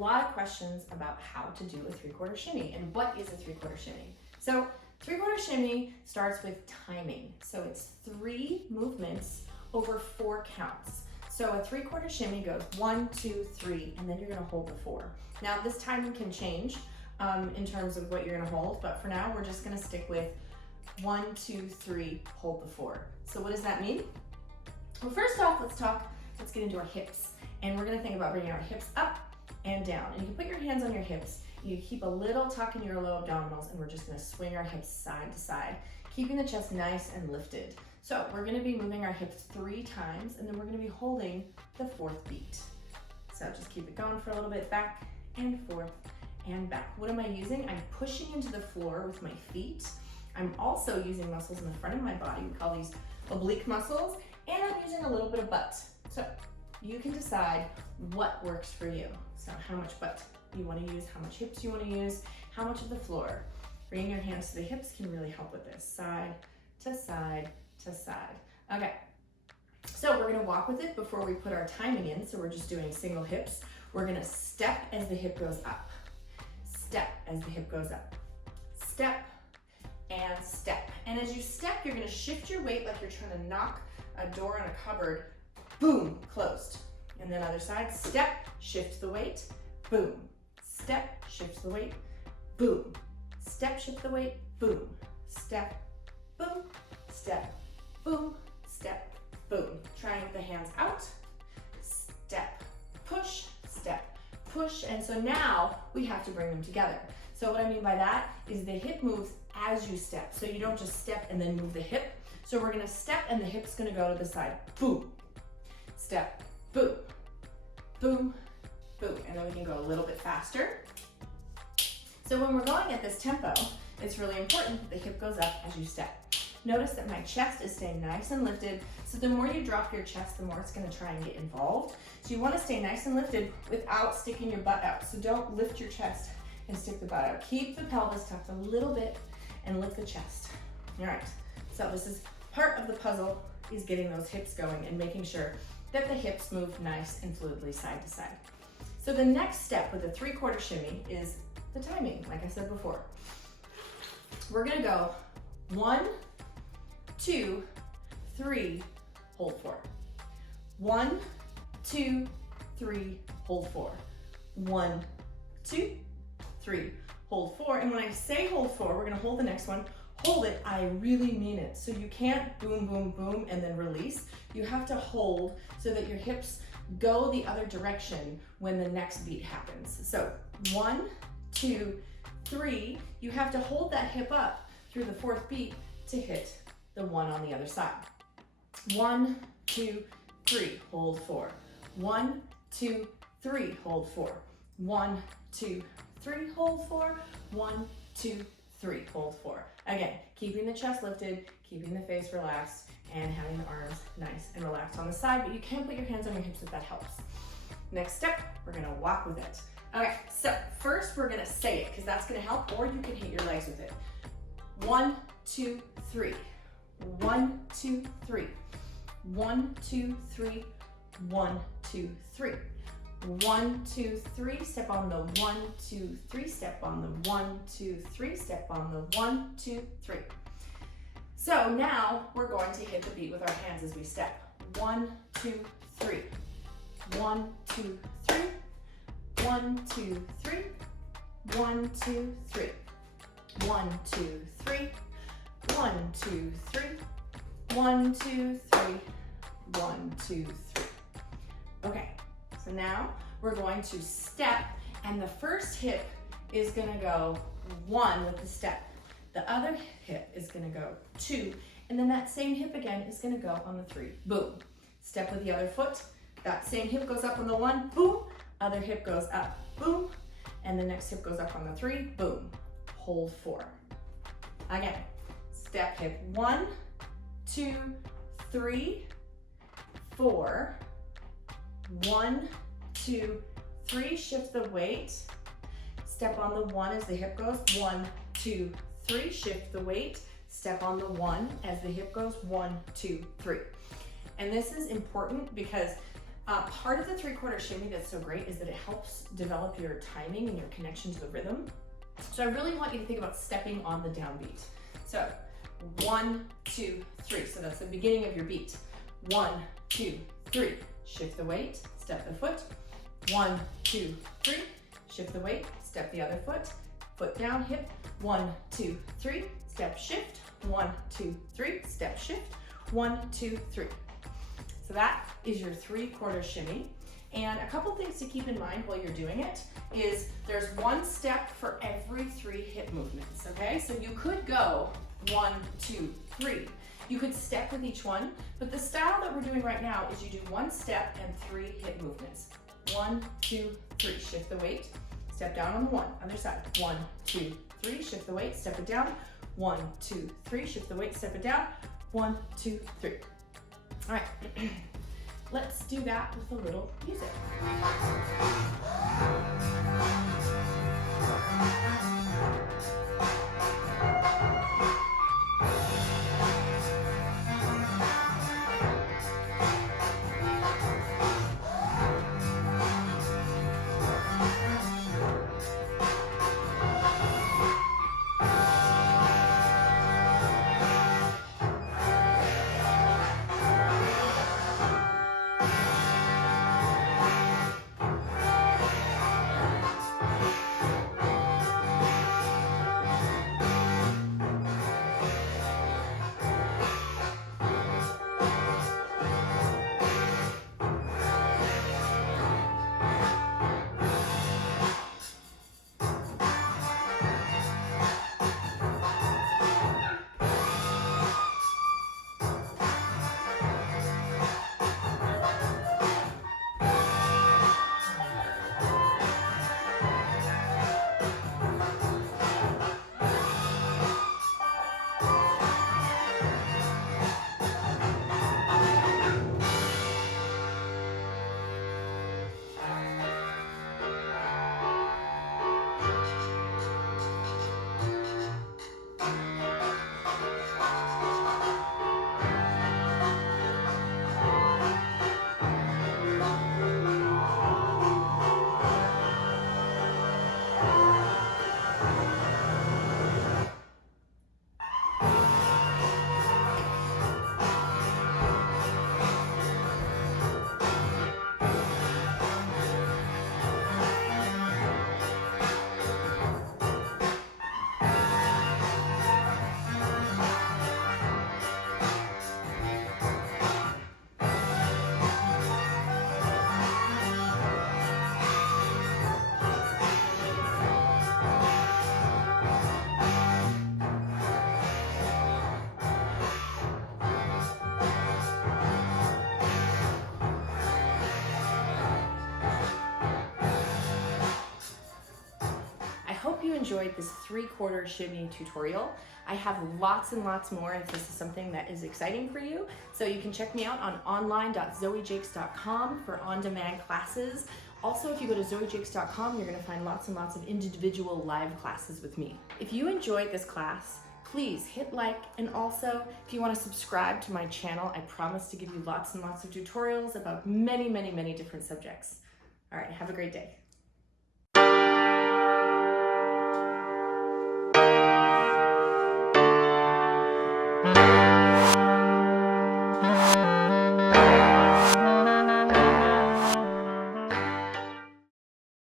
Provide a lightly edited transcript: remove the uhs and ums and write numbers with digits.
lot of questions about how to do a 3/4 shimmy and what is a 3/4 shimmy. So 3/4 shimmy starts with timing. So it's 3 movements over 4 counts. So a 3/4 shimmy goes 1, 2, 3, and then you're gonna hold the 4. Now this timing can change in terms of what you're gonna hold, but for now we're just gonna stick with 1, 2, 3, hold the 4. So what does that mean? Well, first off, let's get into our hips. And we're gonna think about bringing our hips up and down. And you can put your hands on your hips. You keep a little tuck in your low abdominals, and we're just gonna swing our hips side to side, keeping the chest nice and lifted. So we're gonna be moving our hips 3 times, and then we're gonna be holding the 4th beat. So just keep it going for a little bit, back and forth and back. What am I using? I'm pushing into the floor with my feet. I'm also using muscles in the front of my body. We call these oblique muscles, and I'm using a little bit of butt. So you can decide what works for you. So how much butt you want to use, how much hips you want to use, how much of the floor. Bringing your hands to the hips can really help with this. Side to side to side. Okay, so we're gonna walk with it before we put our timing in. So we're just doing single hips. We're gonna step as the hip goes up. Step as the hip goes up. Step and step. And as you step, you're gonna shift your weight like you're trying to knock a door on a cupboard. Boom, closed. And then other side, step, shift the weight, boom. Step, shift the weight, boom. Step, shift the weight, boom. Step, boom, step, boom, step, boom. Trying with the hands out, step, push, and so now we have to bring them together. So what I mean by that is the hip moves as you step. So you don't just step and then move the hip. So we're gonna step and the hip's gonna go to the side, boom. Step, boom, boom, boom. And then we can go a little bit faster. So when we're going at this tempo, it's really important that the hip goes up as you step. Notice that my chest is staying nice and lifted. So the more you drop your chest, the more it's gonna try and get involved. So you wanna stay nice and lifted without sticking your butt out. So don't lift your chest and stick the butt out. Keep the pelvis tucked a little bit and lift the chest. All right, so this is part of the puzzle, is getting those hips going and making sure that the hips move nice and fluidly side to side. So the next step with a 3/4 shimmy is the timing, like I said before. We're gonna go 1, 2, 3, hold 4. 1, 2, 3, hold 4. 1, 2, 3, hold 4. And when I say hold 4, we're gonna hold the next one. Hold it, I really mean it. So you can't boom, boom, boom, and then release. You have to hold so that your hips go the other direction when the next beat happens. So 1, 2, 3, you have to hold that hip up through the 4th beat to hit the 1 on the other side. 1, 2, 3, hold 4. 1, 2, 3, hold 4. 1, 2, 3, hold 4. 1, 2, 3, hold 4. Again, keeping the chest lifted, keeping the face relaxed, and having the arms nice and relaxed on the side, but you can put your hands on your hips if that helps. Next step, we're gonna walk with it. Okay, so first we're gonna say it, because that's gonna help, or you can hit your legs with it. 1, 2, 3. 1, 2, 3. 1, 2, 3. 1, 2, 3. 1, 2, 3, step on the 1, 2, 3, step on the 1, 2, 3, step on the 1, 2, 3. So now we're going to hit the beat with our hands as we step. 1, 2, 3. 1, 2, 3. 1, 2, 3. 1, 2, 3. 1, 2, 3. 1, 2, 3. 1, 2, 3. 1, 2, 3. Okay. So now we're going to step, and the first hip is gonna go 1 with the step. The other hip is gonna go 2, and then that same hip again is gonna go on the 3. Boom. Step with the other foot. That same hip goes up on the 1, boom. Other hip goes up, boom. And the next hip goes up on the 3, boom. Hold 4. Again, step hip 1, 2, 3, 4. 1, 2, 3, shift the weight. Step on the 1 as the hip goes. 1, 2, 3, shift the weight. Step on the 1 as the hip goes. 1, 2, 3. And this is important because Part of the 3/4 shimmy that's so great is that it helps develop your timing and your connection to the rhythm. So I really want you to think about stepping on the downbeat. So 1, 2, 3. So that's the beginning of your beat. 1, 2, 3. Shift the weight, step the foot. 1, 2, 3. Shift the weight, step the other foot. Foot down, hip. 1, 2, 3. Step, shift. 1, 2, 3. Step, shift. 1, 2, 3. So that is your 3/4 shimmy. And a couple things to keep in mind while you're doing it is there's one step for every 3 hip movements, okay? So you could go 1, 2, 3. You could step with each one, but the style that we're doing right now is you do 1 step and 3 hip movements. 1, 2, 3. Shift the weight, step down on the 1. Other side. 1, 2, 3. Shift the weight, step it down. 1, 2, 3. Shift the weight, step it down. 1, 2, 3. All right, let's do that with a little music. Hope you enjoyed this 3/4 shimmy tutorial. I have lots and lots more if this is something that is exciting for you. So you can check me out on online.zoejakes.com for on-demand classes. Also, if you go to zoejakes.com, you're gonna find lots and lots of individual live classes with me. If you enjoyed this class, please hit like, and also if you wanna subscribe to my channel, I promise to give you lots and lots of tutorials about many, many, many different subjects. All right, have a great day.